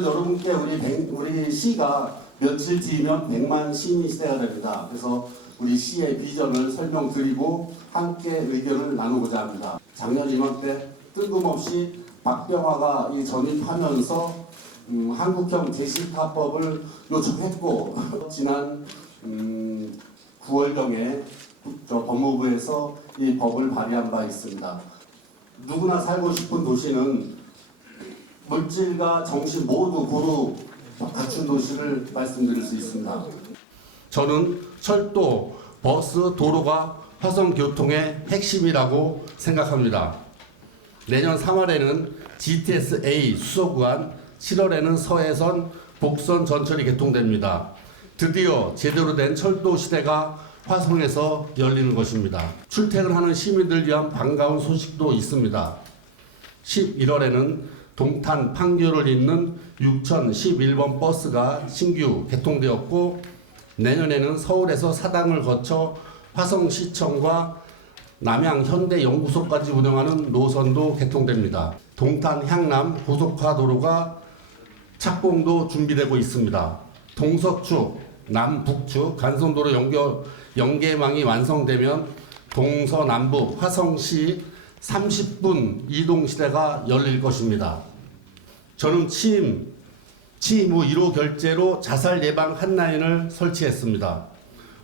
오늘 여러분께 우리 시가 며칠 뒤면 100만 시민 시대가 됩니다. 그래서 우리 시의 비전을 설명드리고 함께 의견을 나누고자 합니다. 작년 이맘때 뜬금없이 박병화가 전입하면서 한국형 제시카법을 요청했고 지난 9월경에 법무부에서 이 법을 발의한 바 있습니다. 누구나 살고 싶은 도시는 물질과 정신 모두 고루 갖춘 도시를 말씀드릴 수 있습니다. 저는 철도, 버스, 도로가 화성교통의 핵심이라고 생각합니다. 내년 3월에는 GTS-A 수서구간, 7월에는 서해선, 복선 전철이 개통됩니다. 드디어 제대로 된 철도 시대가 화성에서 열리는 것입니다. 출퇴근하는 시민들 위한 반가운 소식도 있습니다. 11월에는 동탄 판교를 잇는 6011번 버스가 신규 개통되었고 내년에는 서울에서 사당을 거쳐 화성시청과 남양 현대연구소까지 운영하는 노선도 개통됩니다. 동탄 향남 고속화도로가 착공도 준비되고 있습니다. 동서축, 남북축 간선도로 연계망이 완성되면 동서남북 화성시 30분 이동시대가 열릴 것입니다. 저는 취임 후 1호 결제로 자살 예방 핫라인을 설치했습니다.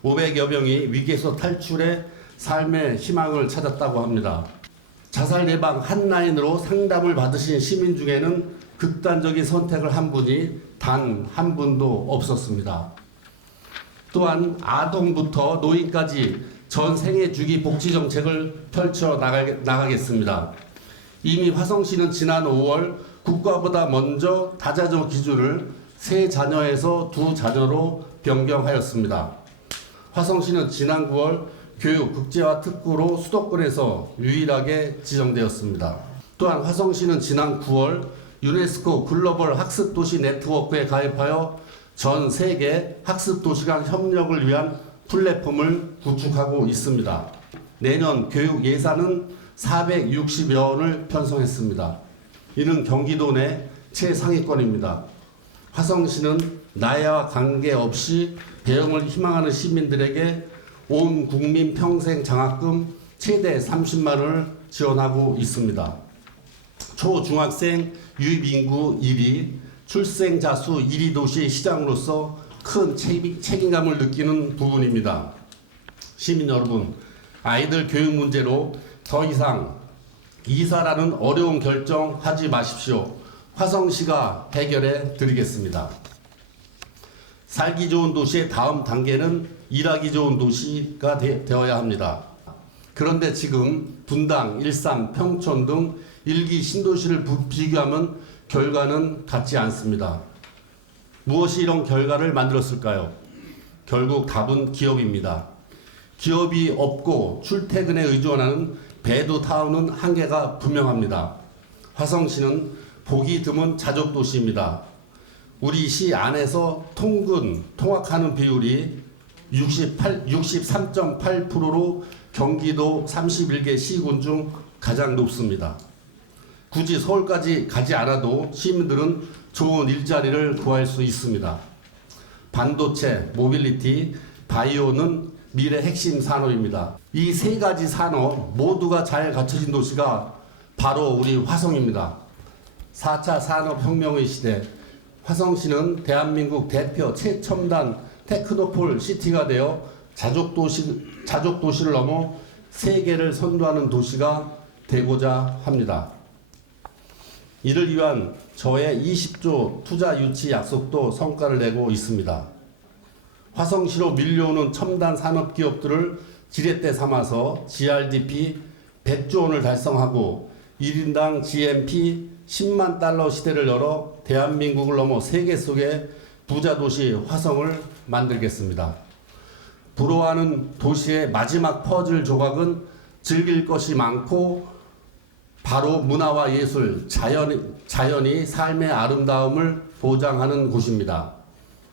500여 명이 위기에서 탈출해 삶의 희망을 찾았다고 합니다. 자살 예방 핫라인으로 상담을 받으신 시민 중에는 극단적인 선택을 한 분이 단 한 분도 없었습니다. 또한 아동부터 노인까지 전 생애 주기 복지 정책을 펼쳐 나가겠습니다. 이미 화성시는 지난 5월 국가보다 먼저 다자녀 기준을 3자녀에서 2자녀로 변경하였습니다. 화성시는 지난 9월 교육 국제화 특구로 수도권에서 유일하게 지정되었습니다. 또한 화성시는 지난 9월 유네스코 글로벌 학습도시 네트워크에 가입하여 전 세계 학습도시 간 협력을 위한 플랫폼을 구축하고 있습니다. 내년 교육 예산은 460여 원을 편성했습니다. 이는 경기도 내 최상위권입니다. 화성시는 나이와 관계없이 배움을 희망하는 시민들에게 온 국민 평생 장학금 최대 30만 원을 지원하고 있습니다. 초중학생 유입인구 1위, 출생자 수 1위 도시 시장으로서 큰 책임감을 느끼는 부분입니다. 시민 여러분, 아이들 교육 문제로 더 이상 이사라는 어려운 결정 하지 마십시오. 화성시가 해결해 드리겠습니다. 살기 좋은 도시의 다음 단계는 일하기 좋은 도시가 되어야 합니다. 그런데 지금 분당, 일산, 평촌 등 1기 신도시를 비교하면 결과는 같지 않습니다. 무엇이 이런 결과를 만들었을까요? 결국 답은 기업입니다. 기업이 없고 출퇴근에 의존하는 배도타운은 한계가 분명합니다. 화성시는 보기 드문 자족도시입니다. 우리 시 안에서 통학하는 비율이 63.8%로 경기도 31개 시군 중 가장 높습니다. 굳이 서울까지 가지 않아도 시민들은 좋은 일자리를 구할 수 있습니다. 반도체, 모빌리티, 바이오는 미래 핵심 산업입니다. 이 세 가지 산업 모두가 잘 갖춰진 도시가 바로 우리 화성입니다. 4차 산업혁명의 시대, 화성시는 대한민국 대표 최첨단 테크노폴 시티가 되어 자족도시를 넘어 세계를 선도하는 도시가 되고자 합니다. 이를 위한 저의 20조 투자 유치 약속도 성과를 내고 있습니다. 화성시로 밀려오는 첨단 산업 기업들을 지렛대 삼아서 GRDP 100조 원을 달성하고 1인당 GNP 10만 달러 시대를 열어 대한민국을 넘어 세계 속의 부자 도시 화성을 만들겠습니다. 부러워하는 도시의 마지막 퍼즐 조각은 즐길 것이 많고 바로 문화와 예술, 자연이 삶의 아름다움을 보장하는 곳입니다.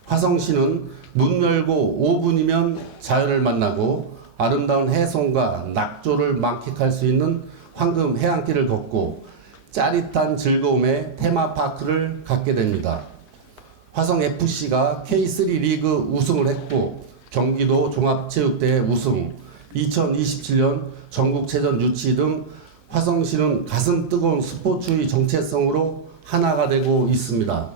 화성시는 문 열고 5분이면 자연을 만나고 아름다운 해송과 낙조를 만끽할 수 있는 황금 해안길을 걷고 짜릿한 즐거움의 테마파크를 갖게 됩니다. 화성FC가 K3 리그 우승을 했고 경기도 종합체육대회 우승, 2027년 전국체전 유치 등 화성시는 가슴 뜨거운 스포츠의 정체성으로 하나가 되고 있습니다.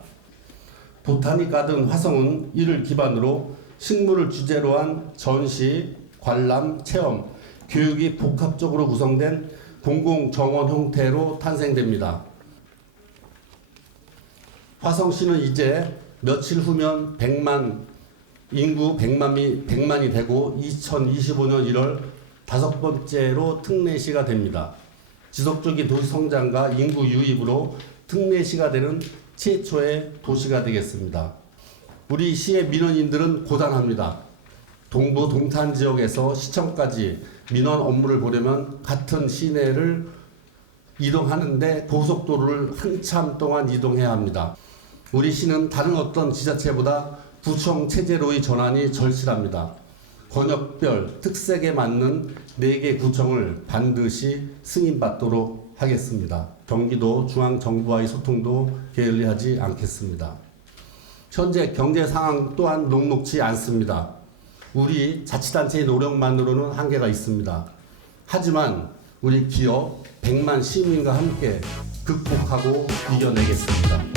보타닉 가든 화성은 이를 기반으로 식물을 주제로 한 전시, 관람, 체험, 교육이 복합적으로 구성된 공공정원 형태로 탄생됩니다. 화성시는 이제 며칠 후면 인구 100만이 되고 2025년 1월 5번째로 특례시가 됩니다. 지속적인 도시 성장과 인구 유입으로 특례시가 되는 최초의 도시가 되겠습니다. 우리 시의 민원인들은 고단합니다. 동부 동탄 지역에서 시청까지 민원 업무를 보려면 같은 시내를 이동하는데 고속도로를 한참 동안 이동해야 합니다. 우리 시는 다른 어떤 지자체보다 구청 체제로의 전환이 절실합니다. 권역별 특색에 맞는 4개 구청을 반드시 승인받도록 하겠습니다. 경기도 중앙정부와의 소통도 게을리하지 않겠습니다. 현재 경제 상황 또한 녹록지 않습니다. 우리 자치단체의 노력만으로는 한계가 있습니다. 하지만 우리 기업 100만 시민과 함께 극복하고 이겨내겠습니다.